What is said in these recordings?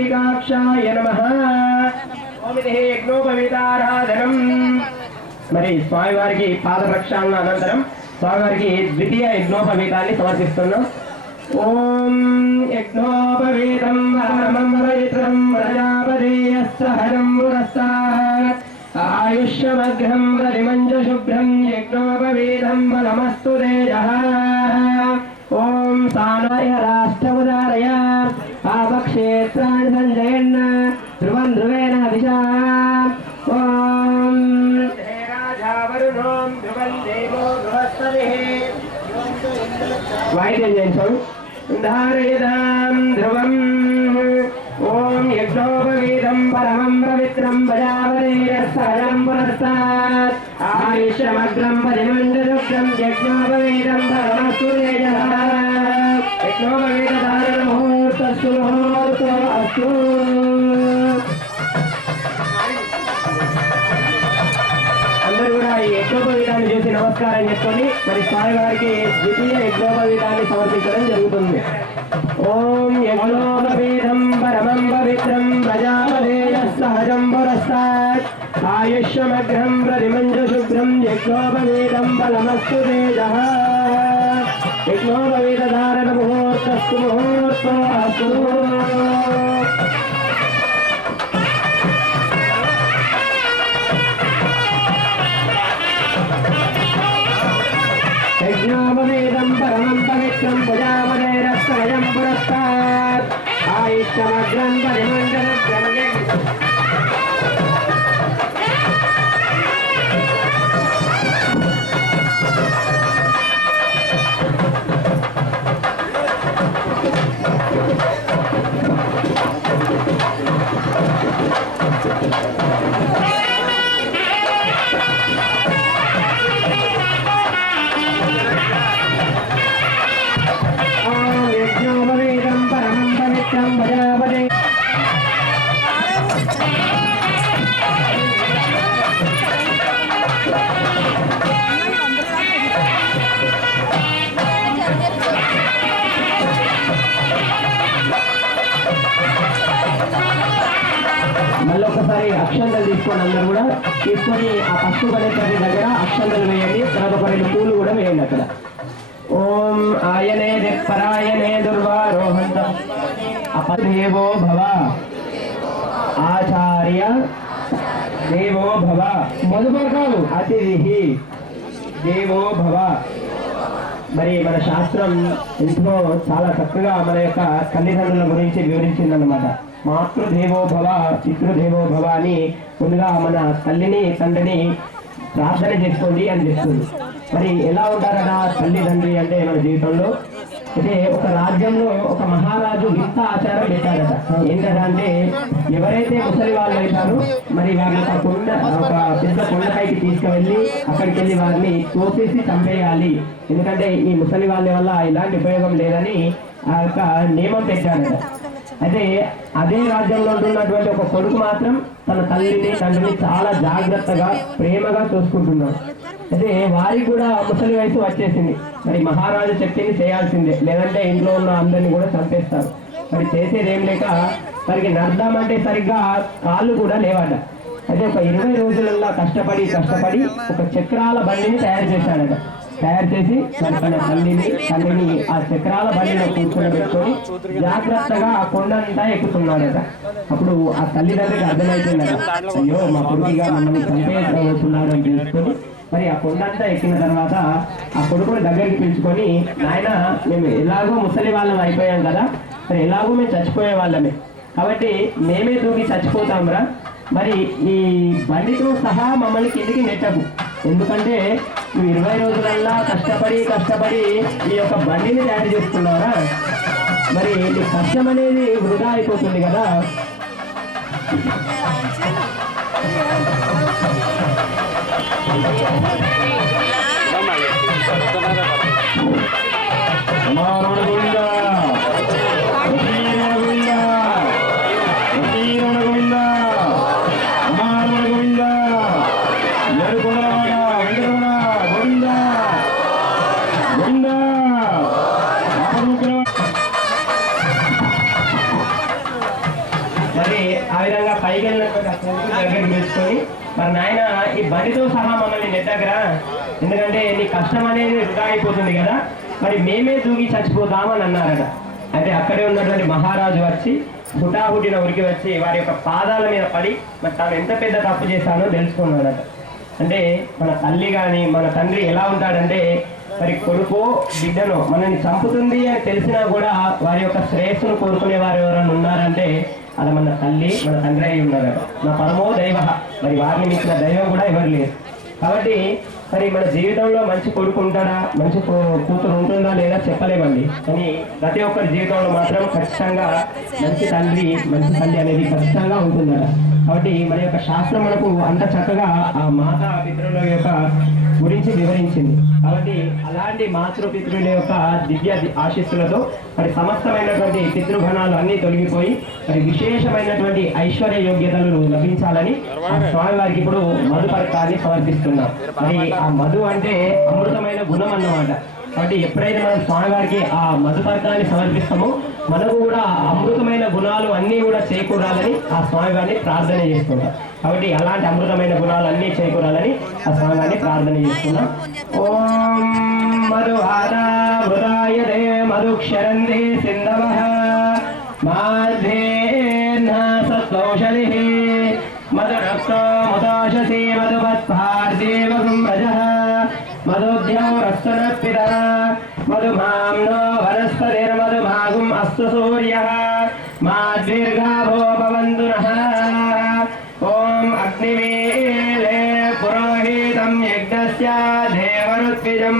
పుండరీకాక్షాయ నమః. ఓమిదే యజ్ఞోపవీతారాధనం. మరి స్వామివారికి పాద ప్రక్షాళన అనంతరం స్వామివారికి ద్వితీయ యజ్ఞోపవీతాన్ని సమర్పిస్తున్నాం. ఓం యజ్ఞోపవీతం పరమం పవిత్రం ప్రజాపదేయస్సహనం పురస్తాత్ ఆయుష్యమగ్రం ప్రతిమంజ శుభ్రం యజ్ఞోపవీతం బలమస్తు తేజః. ఓం సానాయ రాష్ట్రముదారయ పాపక్షేత్రాన్ని సంజయన్న ధ్రువం ధ్రువేణ దిశా. ఓం రాజావరుణోం ధ్రువం దేవో బృహస్పతిః. వాయిద్యం చేయించాం. ధారయతాం ధ్రువం. ఓం యజ్ఞోపవీతం పరమం పవిత్రం ప్రజాపదేయస్సహనం పురస్తాత్ ఆయుష్యమగ్రం పరిమంజశుభ్రం యజ్ఞోపవీతం పరమస్తు తేజః. యజ్ఞోపవీతధారణ ముహూర్తస్తు ముహూర్తో అస్తు. అందరూ కూడా ఈ యజ్ఞోపవీతాన్ని చూసి నమస్కారం చేసుకొని మరి స్వామివారికి ద్వితీయ యజ్ఞోపవీతాన్ని సమర్పించడం జరుగుతుంది. ఓం యజ్ఞోపవీతం పరమం పవిత్రం ప్రజాపదేయస్సహనం పురస్తాత్ ఆయుష్యమగ్రం ప్రతిమంజ శుభ్రం యజ్ఞోపవీతం బలమస్తు తేజః. యజ్ఞోపవీతధారణ ముహూర్తస్తు ముహూర్తో అస్తు. యజ్ఞోపవీతం పరమం పవిత్రం ప్రజాపదేయస్సహనం పురస్తాత్ ఆయుష్యమగ్రం పరిమంజ శుభ్రం. యజ్ఞోపవీతం పరమం పవిత్రం ప్రజాపదే. మళ్ళీ ఒకసారి అక్షంతలు తీసుకోండి. అందరూ కూడా తీసుకొని ఆ పసుపు గణపతి దగ్గర అక్షంతలు వేయండి. తర్వాత ఒక రెండు పూలు కూడా వేయండి అక్కడ. ఓం ఆయనే పరాయణే దుర్వారోహంత అపదేవో భవ ఆచార్య దేవో భవ మధుపర్కాలు అతిథి దేవో భవ. మరి మన శాస్త్రం ఇంట్లో చాలా చక్కగా మన యొక్క తల్లిదండ్రుల గురించి వివరించిందన్నమాట. మాతృదేవో భవ పితృదేవో భవ అని ముందుగా మన తల్లిని తండ్రిని ప్రార్థన చేసుకోండి అని చెప్తుంది. మరి ఎలా ఉంటారట తల్లిదండ్రి అంటే మన జీవితంలో? అయితే ఒక రాజ్యంలో ఒక మహారాజు వింత ఆచారం పెట్టారట. ఏంటంటే ఎవరైతే ముసలి వాళ్ళు అవుతారో మరి వారిని ఒక పెద్ద కొండపైకి తీసుకువెళ్ళి అక్కడికి వెళ్ళి వారిని తోసేసి చంపేయాలి. ఎందుకంటే ఈ ముసలి వాళ్ళ వల్ల ఇలాంటి ఉపయోగం లేదని ఆ యొక్క నియమం పెట్టారట. అయితే అదే రాజ్యంలో ఉంటున్నటువంటి ఒక కొడుకు మాత్రం తన తల్లిని తండ్రిని చాలా జాగ్రత్తగా ప్రేమగా చూసుకుంటున్నాడు. అయితే వారికి కూడా ముసలి వయసు వచ్చేసింది. మరి మహారాజు చెప్పింది చేయాల్సిందే, లేదంటే ఇంట్లో ఉన్న అందరినీ కూడా చంపేస్తారు. మరి చేసేది ఏం లేక వారికి నడదామంటే సరిగ్గా కాళ్ళు కూడా లేవట. అయితే ఒక 20 రోజులలో కష్టపడి ఒక చక్రాల బండిని తయారు చేశాడట. తయారు చేసి మరి తన తండ్రిని ఆ చక్రాల బండిలో కూర్చోబెట్టుకొని జాగ్రత్తగా ఆ కొండంతా ఎక్కుతున్నాడట. అప్పుడు ఆ తల్లిదండ్రికి అర్థమైపోయిందట, అయ్యో మా కొడుకుగా మమ్మల్ని చంపేస్తున్నాడు అని తెలుసుకొని మరి ఆ కొండంతా ఎక్కిన తర్వాత ఆ కొడుకుని దగ్గరికి పిలుచుకొని, నాయన మేము ఎలాగో ముసలి వాళ్ళం అయిపోయాం కదా, మరి ఎలాగో మేము చచ్చిపోయే వాళ్ళమే కాబట్టి మేమే దూకి చచ్చిపోతాంరా, మరి ఈ బండితో సహా మమ్మల్ని కిందికి నెట్టకు. ఎందుకంటే నువ్వు 20 రోజులల్లా కష్టపడి ఈ యొక్క బండిని తయారు చేస్తున్నారా, మరి నీ కష్టం అనేది వృధా అయిపోతుంది కదా. మరి నాయన ఈ బండితో సహా మమ్మల్ని నెట్టగరా, ఎందుకంటే నీ కష్టం అనేది వృధా అయిపోతుంది కదా, మరి మేమే దూకి చచ్చిపోతామని అన్నారట. అయితే అక్కడే ఉన్నటువంటి మహారాజు వచ్చి హుటాహుటిన ఉరికి వచ్చి వారి యొక్క పాదాల మీద పడి మరి తాను ఎంత పెద్ద తప్పు చేశానో తెలుసుకున్నాడట. అంటే మన తల్లి కానీ మన తండ్రి ఎలా ఉంటాడంటే, మరి కొడుకు బిడ్డను మనల్ని చంపుతుంది అని తెలిసినా కూడా వారి యొక్క శ్రేయస్సును కోరుకునే వారు ఎవరైనా ఉన్నారంటే అది మన తల్లి మన తండ్రి అయి ఉన్నారట. నా పరమో దైవ, మరి వారిని మించిన దైవం కూడా ఎవరు లేదు. కాబట్టి మరి మన జీవితంలో మంచి కొడుకు ఉంటాడా, మంచి కూతురు ఉంటుందా లేదా చెప్పలేమండి. కానీ ప్రతి ఒక్కరి జీవితంలో మాత్రం ఖచ్చితంగా మంచి తండ్రి మంచి తల్లి అనేది ఖచ్చితంగా ఉంటుందట. కాబట్టి మన యొక్క శాస్త్రం మనకు అంత చక్కగా ఆ మాతా పితృల యొక్క గురించి వివరించింది. కాబట్టి అలాంటి మాతృపితృల యొక్క దివ్య ఆశీస్సులతో మరి సమస్తమైనటువంటి పితృగణాలు అన్ని తొలగిపోయి మరి విశేషమైనటువంటి ఐశ్వర్య యోగ్యతలు లభించాలని స్వామి వారికి ఇప్పుడు మధుపర్కాన్ని సమర్పిస్తున్నాం. మరి ఆ మధు అంటే అమృతమైన గుణం అన్నమాట. కాబట్టి ఎప్పుడైతే మనం స్వామివారికి ఆ మధుపర్కాన్ని సమర్పిస్తామో మనకు కూడా అమృతమైన గుణాలు అన్నీ కూడా చేకూరాలని ఆ స్వామివారిని ప్రార్థన చేసుకుంటాం. కాబట్టి అలాంటి అమృతమైన గుణాలు అన్నీ చేకూరాలని ఆ స్వామివారిని ప్రార్థన చేసుకున్నాం. ఓం మధుహారాయ మధుక్షరందే సింధవః మాధ్వేన సత్కౌశలిః మధురక్తో మదాశసే మధువత్పార్దేవగం రజః మధుద్యౌ రస్తనపితః మధుమాంనో వనస్పతిర్మధుమాగుం అస్తు సూర్యః మాద్విర్గాభో భవంతు నః. ఓం అగ్నివేలే పురోహితం యజ్ఞస్య దేవరుత్విజం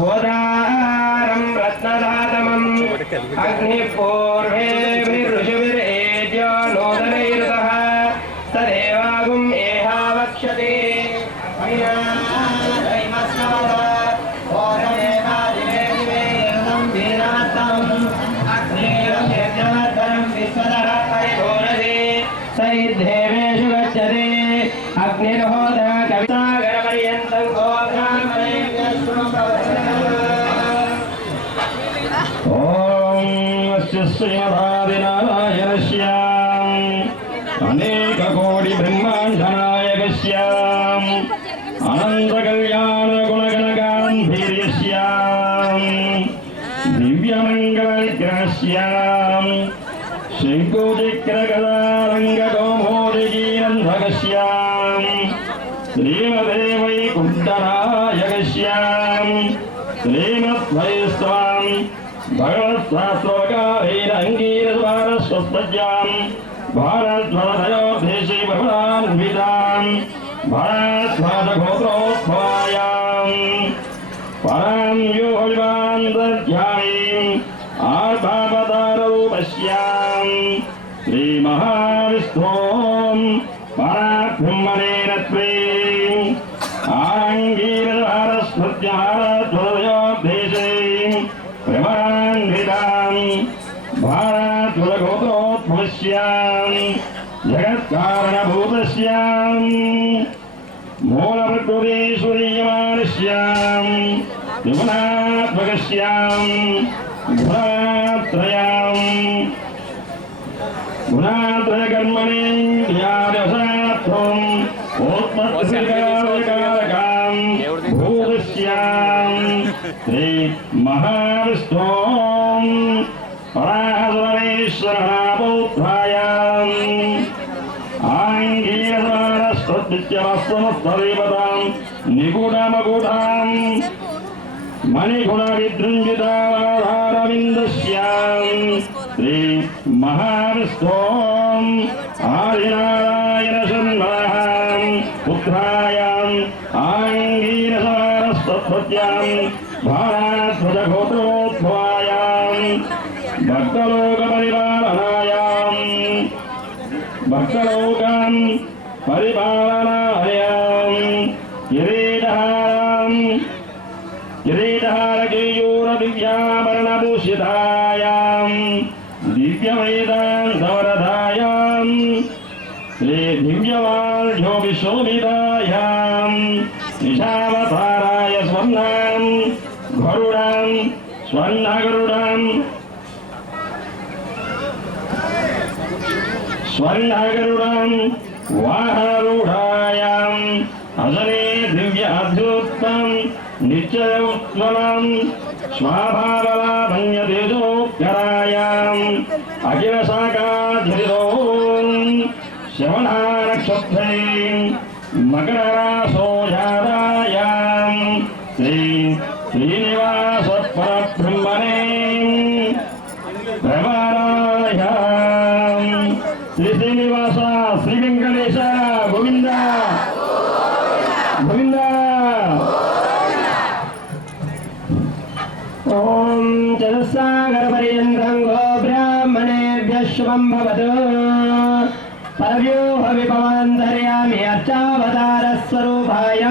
హోదారం రత్నదాతమం అగ్నిపూర్వేభిర్ఋషిభిరేజ్యో నూతనైరుతః సదేవాగుం ఏహా వక్ష్యతే. సైద్దేవేషు గచ్చతే అగ్నిర్హోద కవితాగరపర్యంతం ఓం శ్రీనారాయణస్య అనేక కోటి బ్రహ్మాండనాయకస్య అనంత కళ్యాణ గుణగణగాంభీర్యస్య దివ్యమంగళ విగ్రహస్య శంకుచక్రగదారంగకౌమోదిగీనందకస్య శ్రీమతే వైకుంఠనాయకస్య శ్రీమద్వైస్వాం భగవత్శాస్త్రోకారేణ అంగీరద్వారస్వస్పద్యాం భారద్వారయోధేశీ భగవాన్వితాం భారద్వారగోత్రోద్భవాయాం పరాం యోగివాంధ్యామీం ఆర్భావతారూపస్యాం శ్రీమహావిష్ణోం పరాబ్రహ్మణేన త్రీం ఆంగీరద్వారస్మృత్యారద్వరయోధేశీ ప్రమాన్వితాం భారద్వారగోత్రోద్భవస్యాం జగత్కారణభూతస్యాం మూలప్రకృతీశ్వరీయమానస్యాం త్రిగుణాత్మకస్యాం గుణాత్రయకర్మణి ధ్యానసాత్వం ఓత్పత్తికారకాం భూతస్యాం శ్రీ మహావిష్ణోం పరాశరేశ్వరపౌత్రాయాం ఆంగీరసారస్వద్విత్యమస్తమస్తదేవతాం నిగుణమగుణాం మణిగుణ విద్రుంజితాధారవిందస్యాం శ్రీ మహావిష్ణోం ఆదినారాయణ శర్మణాం పుత్రాయాం ఆంగీరసారస్వద్వత్యాం భారద్వజగోత్రోద్భవాయాం భక్తలోక పరిపాలనాయాం భక్తలోకం పరిపాలనాయాం కిరీటహారకేయూర దివ్యాభరణభూషితాయాం దివ్యవేదాంతవరదాయాం శ్రీ దివ్యవాల్యో విశోభితాయాం నిశావతారాయ స్వర్ణాం గరుడాం స్వర్ణగరుడాం స్వర్ణగరుడాం వాహరూఢాయ అజనే దివ్యాధ్యూత్తం నిత్యోత్వలం స్వాభావలాభన్యతేజోకరాయాం అఖిల శాఖాధృతో శ్రవణానక్షత్రే మకరరాసో జాతాయాం శ్రీ శ్రీనివాస పరబ్రహ్మణే ప్రవరాయాం శ్రీ శ్రీనివాస శ్రీ వెంకటేశ గోవింద గోవింద. ఓం చతుస్సాగరపర్యంతం గో బ్రాహ్మణేభ్యః శుభం భవతు. పరవ్యూహ విభవాంతర్యామి అర్చావతారస్వరూపాయ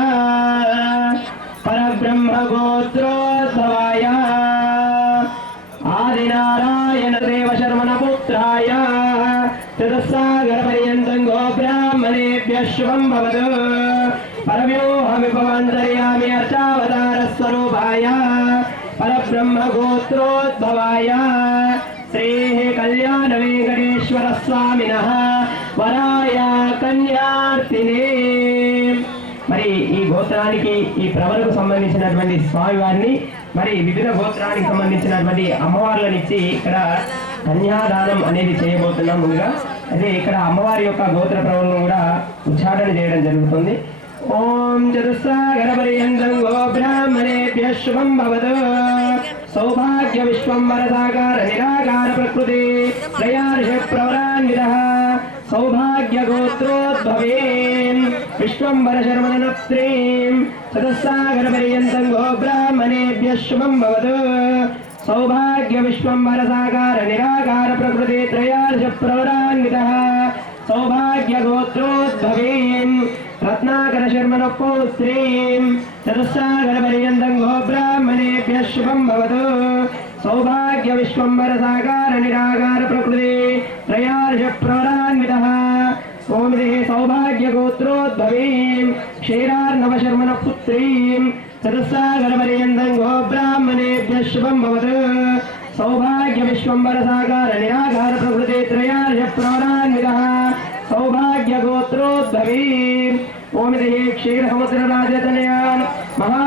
పరబ్రహ్మ గోత్రోద్భవాయ ఆదినారాయణ దేవ శర్మణ పుత్రాయ చతుస్సాగరపర్యంతం గో బ్రాహ్మణేభ్యః శుభం భవతు. పరవ్యూహ విభవాంతర్యామి అర్చావతారస్వరూపాయ పరబ్రహ్మ గోత్రోద్భవాయ శ్రీ కళ్యాణ వెంకటేశ్వర స్వామినః వరాయ కన్యార్తినే. మరి ఈ గోత్రానికి ఈ ప్రవరకు సంబంధించినటువంటి స్వామివారిని మరి వివిధ గోత్రానికి సంబంధించినటువంటి అమ్మవార్లనిచ్చి ఇక్కడ కన్యాదానం అనేది చేయబోతున్నాం. ముందుగా అయితే ఇక్కడ అమ్మవారి యొక్క గోత్ర ప్రవలను కూడా ఉచ్చారణ చేయడం జరుగుతుంది. ఓం చతుస్సాగరపర్యంతం గో బ్రాహ్మణేభ్యః శుభం భవతు. సౌభాగ్య విశ్వంబర సాకార నిరాకార ప్రకృతి త్రయార్ష ప్రవరాన్వితః సౌభాగ్య గోత్రోద్భవేన్ విశ్వంబర శర్మణనప్త్రీం చతుస్సాగరపర్యంతం గో బ్రాహ్మణేభ్యః శుభం భవతు. సౌభాగ్య విశ్వంబర సాకార నిరాకార ప్రకృతి త్రయార్ష ప్రవరాన్వితః సౌభాగ్య గోత్రోద్భవేన్ రత్నాకర శర్మణ పౌత్రీం చతుస్సాగరపర్యంతం గో బ్రాహ్మణేభ్యః శుభం భవతు. సౌభాగ్య విశ్వంబర సాకార నిరాకార ప్రకృతి త్రయార్ష ప్రవరాన్వితః ఓం సౌభాగ్య గోత్రోద్భవీం క్షీరార్ణవ శర్మణ పుత్రీం చతుస్సాగరపర్యంతం గో బ్రాహ్మణేభ్యః శుభం భవతు. సౌభాగ్య విశ్వంబర సాకార నిరాకార ప్రకృతి త్రయార్ష ప్రవరాన్వితః సౌభాగ్య గోత్రోద్భవీం ఓం క్షీరసముద్రరాజతనయాన్ మహా